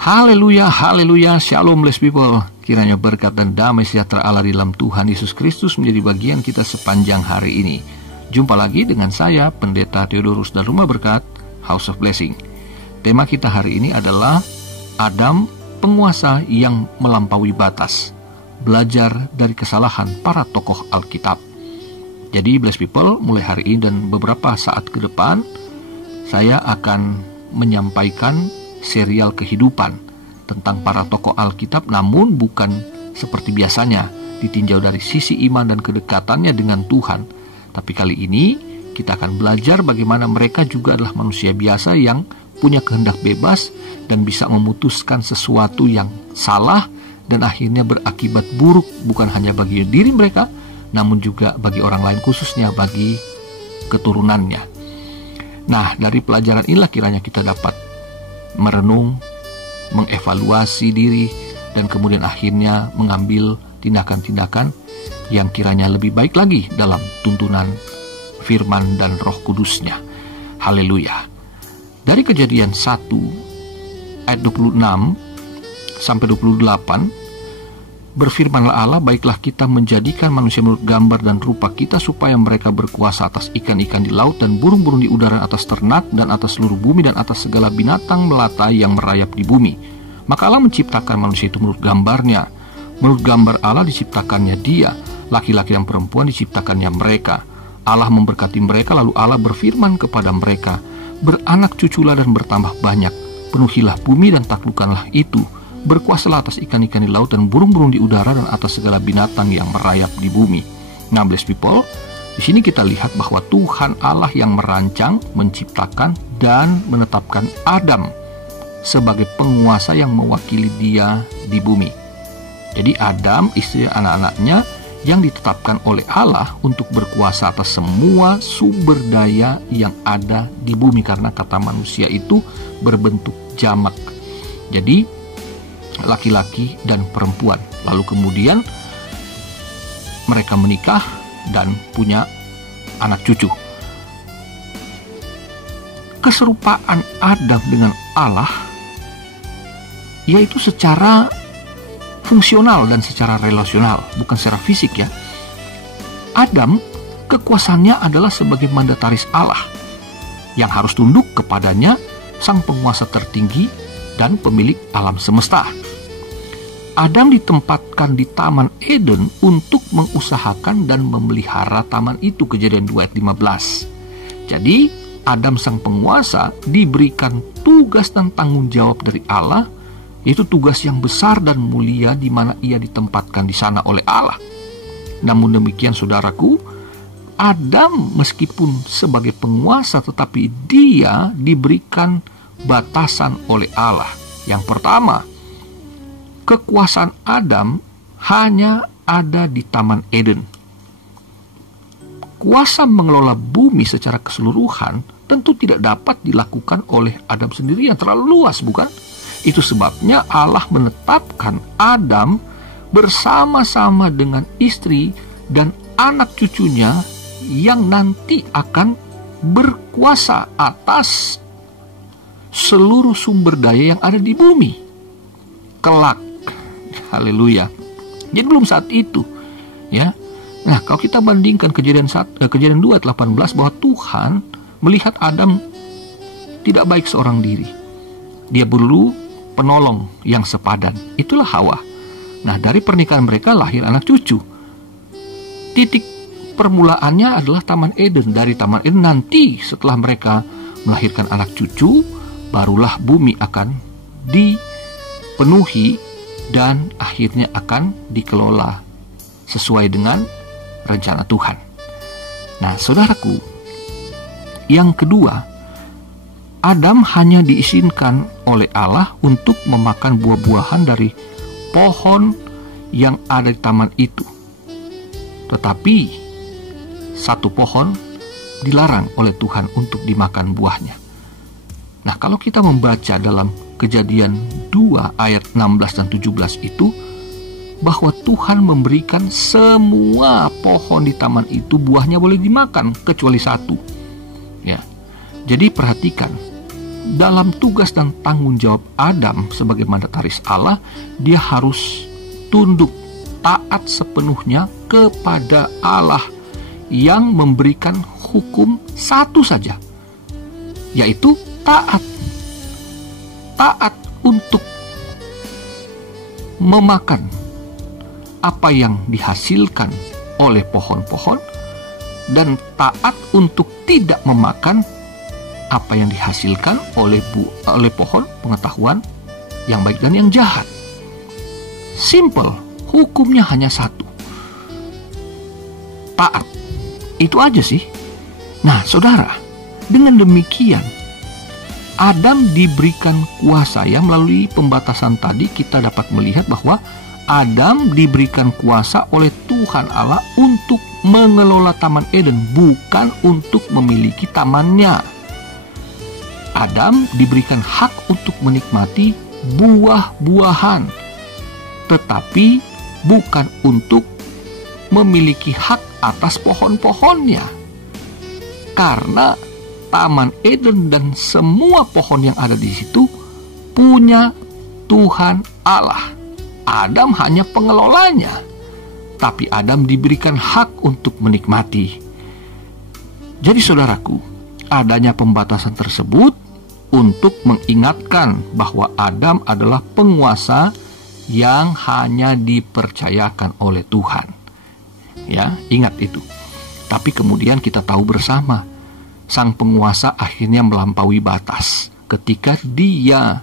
Haleluya, haleluya, shalom blessed people. Kiranya berkat dan damai sejahtera Allah di dalam Tuhan Yesus Kristus menjadi bagian kita sepanjang hari ini. Jumpa lagi dengan saya, Pendeta Theodorus dan Rumah Berkat, House of Blessing. Tema kita hari ini adalah Adam, penguasa yang melampaui batas. Belajar dari kesalahan para tokoh Alkitab. Jadi blessed people, mulai hari ini dan beberapa saat ke depan, saya akan menyampaikan serial kehidupan tentang para tokoh Alkitab, namun bukan seperti biasanya ditinjau dari sisi iman dan kedekatannya dengan Tuhan. Tapi kali ini kita akan belajar bagaimana mereka juga adalah manusia biasa yang punya kehendak bebas dan bisa memutuskan sesuatu yang salah dan akhirnya berakibat buruk bukan hanya bagi diri mereka, namun juga bagi orang lain, khususnya bagi keturunannya. Nah, dari pelajaran inilah kiranya kita dapat merenung, mengevaluasi diri, dan kemudian akhirnya mengambil tindakan-tindakan yang kiranya lebih baik lagi dalam tuntunan firman dan Roh Kudusnya. Haleluya. Dari Kejadian 1 ayat 26 sampai 28, berfirmanlah Allah, baiklah kita menjadikan manusia menurut gambar dan rupa kita, supaya mereka berkuasa atas ikan-ikan di laut dan burung-burung di udara, atas ternak dan atas seluruh bumi dan atas segala binatang melata yang merayap di bumi. Maka Allah menciptakan manusia itu menurut gambarnya. Menurut gambar Allah diciptakannya dia, laki-laki dan perempuan diciptakannya mereka. Allah memberkati mereka, lalu Allah berfirman kepada mereka, beranak cuculah dan bertambah banyak, penuhilah bumi dan taklukkanlah itu. Berkuasalah atas ikan-ikan di laut dan burung-burung di udara dan atas segala binatang yang merayap di bumi. Nah, blessed people, di sini kita lihat bahwa Tuhan Allah yang merancang, menciptakan dan menetapkan Adam sebagai penguasa yang mewakili Dia di bumi. Jadi Adam, istri dan anak-anaknya yang ditetapkan oleh Allah untuk berkuasa atas semua sumber daya yang ada di bumi, karena kata manusia itu berbentuk jamak. Jadi laki-laki dan perempuan. Lalu kemudian mereka menikah dan punya anak cucu. Keserupaan Adam dengan Allah yaitu secara fungsional dan secara relasional, bukan secara fisik ya. Adam kekuasaannya adalah sebagai mandataris Allah yang harus tunduk kepadanya, sang penguasa tertinggi dan pemilik alam semesta. Adam ditempatkan di Taman Eden untuk mengusahakan dan memelihara taman itu, Kejadian 2 ayat 15. Jadi Adam sang penguasa diberikan tugas dan tanggung jawab dari Allah, yaitu tugas yang besar dan mulia di mana ia ditempatkan di sana oleh Allah. Namun demikian saudaraku, Adam meskipun sebagai penguasa tetapi dia diberikan batasan oleh Allah. Yang pertama, kekuasaan Adam hanya ada di Taman Eden. Kuasa mengelola bumi secara keseluruhan tentu tidak dapat dilakukan oleh Adam sendiri, yang terlalu luas, bukan? Itu sebabnya Allah menetapkan Adam bersama-sama dengan istri dan anak cucunya yang nanti akan berkuasa atas seluruh sumber daya yang ada di bumi kelak. Haleluya. Jadi belum saat itu ya. Nah, kalau kita bandingkan Kejadian 2 ayat 18, bahwa Tuhan melihat Adam tidak baik seorang diri. Dia perlu penolong yang sepadan. Itulah Hawa. Nah, dari pernikahan mereka lahir anak cucu. Titik permulaannya adalah Taman Eden. Dari Taman Eden nanti setelah mereka melahirkan anak cucu, barulah bumi akan dipenuhi dan akhirnya akan dikelola sesuai dengan rencana Tuhan. Nah, saudaraku, yang kedua, Adam hanya diizinkan oleh Allah untuk memakan buah-buahan dari pohon yang ada di taman itu. Tetapi satu pohon dilarang oleh Tuhan untuk dimakan buahnya. Nah, kalau kita membaca dalam Kejadian 2 ayat 16 dan 17 itu, bahwa Tuhan memberikan semua pohon di taman itu buahnya boleh dimakan kecuali satu. Ya. Jadi perhatikan, dalam tugas dan tanggung jawab Adam sebagai mandataris Allah, dia harus tunduk, taat sepenuhnya kepada Allah yang memberikan hukum satu saja, yaitu taat. Taat untuk memakan apa yang dihasilkan oleh pohon-pohon, dan taat untuk tidak memakan apa yang dihasilkan oleh pohon pengetahuan yang baik dan yang jahat. Simple, hukumnya hanya satu. Taat. Itu aja sih. Nah, saudara, dengan demikian Adam diberikan kuasa. Ya, melalui pembatasan tadi kita dapat melihat bahwa Adam diberikan kuasa oleh Tuhan Allah untuk mengelola Taman Eden, bukan untuk memiliki tamannya. Adam diberikan hak untuk menikmati buah-buahan, tetapi bukan untuk memiliki hak atas pohon-pohonnya. Karena Taman Eden dan semua pohon yang ada di situ punya Tuhan Allah. Adam hanya pengelolanya, tapi Adam diberikan hak untuk menikmati. Jadi saudaraku, adanya pembatasan tersebut untuk mengingatkan bahwa Adam adalah penguasa yang hanya dipercayakan oleh Tuhan. Ya, ingat itu. Tapi kemudian kita tahu bersama, sang penguasa akhirnya melampaui batas ketika dia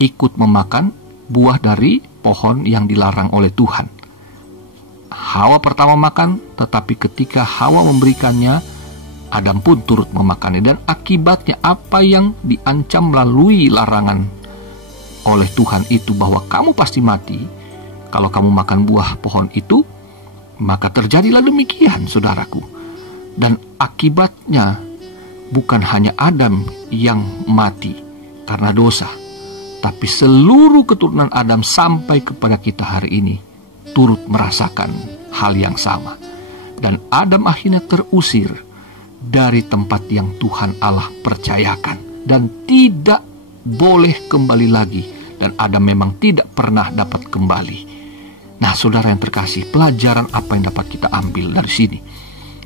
ikut memakan buah dari pohon yang dilarang oleh Tuhan. Hawa pertama makan, tetapi ketika Hawa memberikannya, Adam pun turut memakannya. Dan akibatnya apa yang diancam melalui larangan oleh Tuhan itu, bahwa kamu pasti mati kalau kamu makan buah pohon itu, maka terjadilah demikian, saudaraku. Dan akibatnya bukan hanya Adam yang mati karena dosa, tapi seluruh keturunan Adam sampai kepada kita hari ini turut merasakan hal yang sama. Dan Adam akhirnya terusir dari tempat yang Tuhan Allah percayakan dan tidak boleh kembali lagi. Dan Adam memang tidak pernah dapat kembali. Nah, saudara yang terkasih, pelajaran apa yang dapat kita ambil dari sini?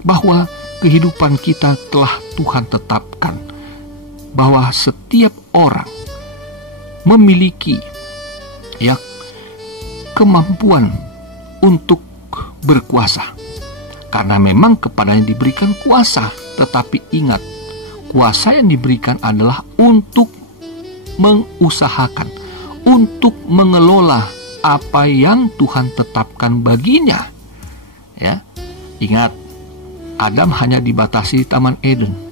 Bahwa kehidupan kita telah Tuhan tetapkan, bahwa setiap orang memiliki kemampuan untuk berkuasa, karena memang kepadanya diberikan kuasa. Tetapi ingat, kuasa yang diberikan adalah untuk mengusahakan, untuk mengelola apa yang Tuhan tetapkan baginya. Ya, ingat, Adam hanya dibatasi Taman Eden.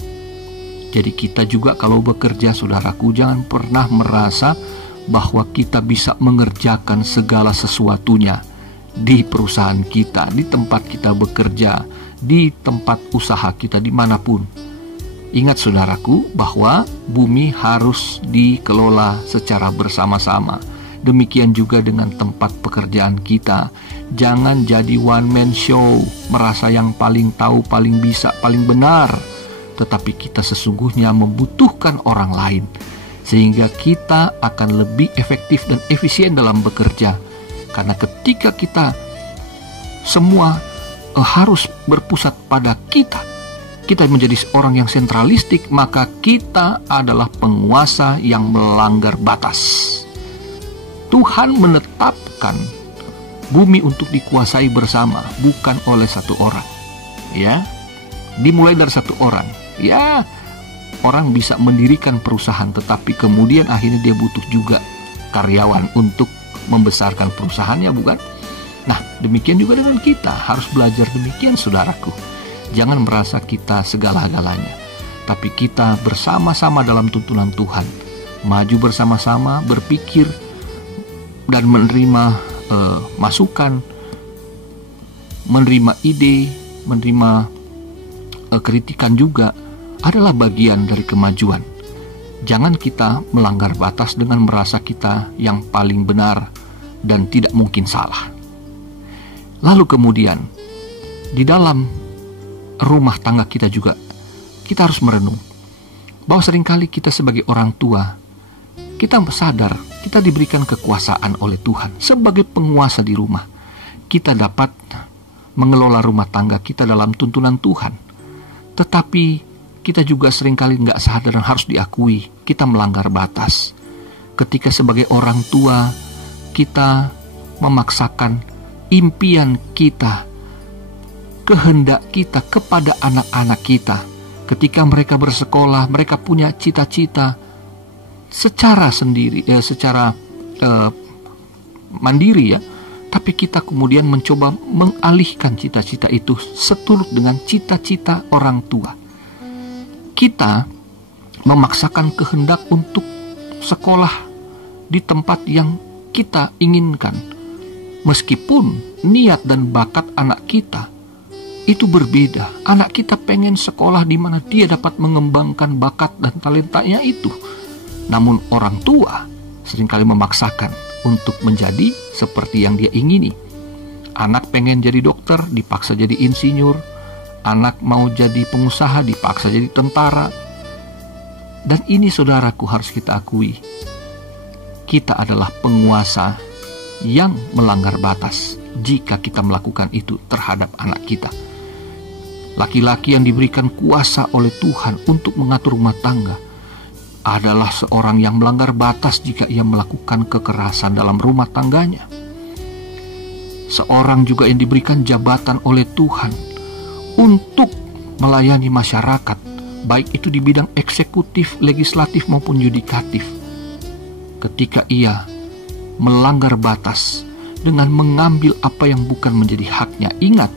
Jadi kita juga kalau bekerja, saudaraku, jangan pernah merasa bahwa kita bisa mengerjakan segala sesuatunya di perusahaan kita, di tempat kita bekerja, di tempat usaha kita, dimanapun. Ingat saudaraku, bahwa bumi harus dikelola secara bersama-sama. Demikian juga dengan tempat pekerjaan kita. Jangan jadi one man show, merasa yang paling tahu, paling bisa, paling benar. Tetapi kita sesungguhnya membutuhkan orang lain, sehingga kita akan lebih efektif dan efisien dalam bekerja. Karena ketika kita semua harus berpusat pada kita menjadi orang yang sentralistik, maka kita adalah penguasa yang melanggar batas. Tuhan menetapkan bumi untuk dikuasai bersama, bukan oleh satu orang. Ya, dimulai dari satu orang. Ya, orang bisa mendirikan perusahaan, tetapi kemudian akhirnya dia butuh juga karyawan untuk membesarkan perusahaannya, bukan? Nah, demikian juga dengan kita, harus belajar demikian, saudaraku. Jangan merasa kita segala-galanya, tapi kita bersama-sama dalam tuntunan Tuhan, maju bersama-sama, berpikir dan menerima masukan, menerima ide, menerima kritikan juga adalah bagian dari kemajuan. Jangan kita melanggar batas dengan merasa kita yang paling benar dan tidak mungkin salah. Lalu kemudian di dalam rumah tangga kita juga, kita harus merenung bahwa seringkali kita sebagai orang tua, kita sadar kita diberikan kekuasaan oleh Tuhan sebagai penguasa di rumah. Kita dapat mengelola rumah tangga kita dalam tuntunan Tuhan. Tetapi kita juga seringkali nggak sadar dan harus diakui kita melanggar batas. Ketika sebagai orang tua kita memaksakan impian kita, kehendak kita kepada anak-anak kita. Ketika mereka bersekolah, mereka punya cita-cita secara sendiri, secara mandiri ya. Tapi kita kemudian mencoba mengalihkan cita-cita itu seturut dengan cita-cita orang tua. Kita memaksakan kehendak untuk sekolah di tempat yang kita inginkan. Meskipun niat dan bakat anak kita itu berbeda. Anak kita pengen sekolah di mana dia dapat mengembangkan bakat dan talentanya itu. Namun orang tua seringkali memaksakan untuk menjadi seperti yang dia ingini. Anak pengen jadi dokter, dipaksa jadi insinyur. Anak mau jadi pengusaha, dipaksa jadi tentara. Dan ini saudaraku harus kita akui. Kita adalah penguasa yang melanggar batas jika kita melakukan itu terhadap anak kita. Laki-laki yang diberikan kuasa oleh Tuhan untuk mengatur rumah tangga adalah seorang yang melanggar batas jika ia melakukan kekerasan dalam rumah tangganya. Seorang juga yang diberikan jabatan oleh Tuhan untuk melayani masyarakat, baik itu di bidang eksekutif, legislatif maupun yudikatif. Ketika ia melanggar batas dengan mengambil apa yang bukan menjadi haknya, ingat,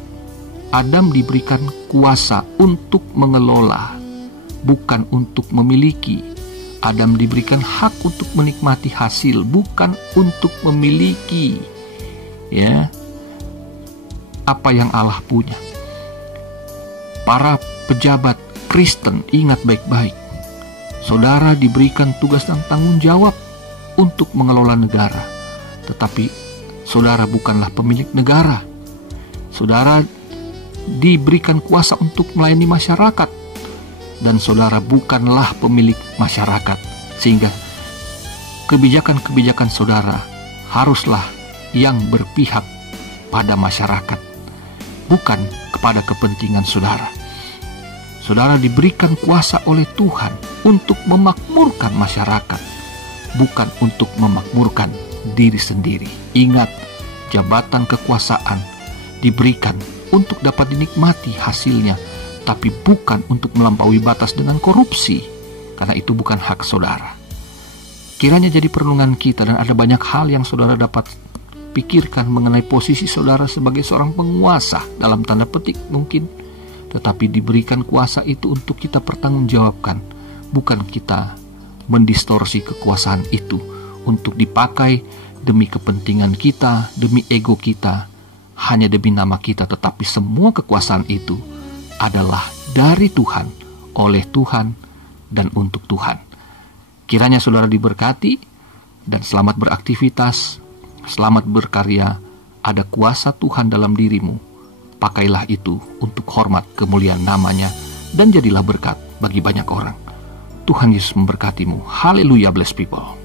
Adam diberikan kuasa untuk mengelola, bukan untuk memiliki. Adam diberikan hak untuk menikmati hasil, bukan untuk memiliki ya apa yang Allah punya. Para pejabat Kristen, ingat baik-baik. Saudara diberikan tugas dan tanggung jawab untuk mengelola negara. Tetapi saudara bukanlah pemilik negara. Saudara diberikan kuasa untuk melayani masyarakat, dan saudara bukanlah pemilik masyarakat, sehingga kebijakan-kebijakan saudara haruslah yang berpihak pada masyarakat, bukan kepada kepentingan saudara. Saudara diberikan kuasa oleh Tuhan untuk memakmurkan masyarakat, bukan untuk memakmurkan diri sendiri. Ingat, jabatan kekuasaan diberikan untuk dapat dinikmati hasilnya, tapi bukan untuk melampaui batas dengan korupsi, karena itu bukan hak saudara. Kiranya jadi perenungan kita, dan ada banyak hal yang saudara dapat pikirkan mengenai posisi saudara sebagai seorang penguasa, dalam tanda petik mungkin, tetapi diberikan kuasa itu untuk kita pertanggungjawabkan, bukan kita mendistorsi kekuasaan itu untuk dipakai demi kepentingan kita, demi ego kita, hanya demi nama kita. Tetapi semua kekuasaan itu adalah dari Tuhan, oleh Tuhan, dan untuk Tuhan. Kiranya saudara diberkati, dan selamat beraktivitas, selamat berkarya. Ada kuasa Tuhan dalam dirimu. Pakailah itu untuk hormat kemuliaan namanya, dan jadilah berkat bagi banyak orang. Tuhan Yesus memberkatimu. Haleluya, bless people.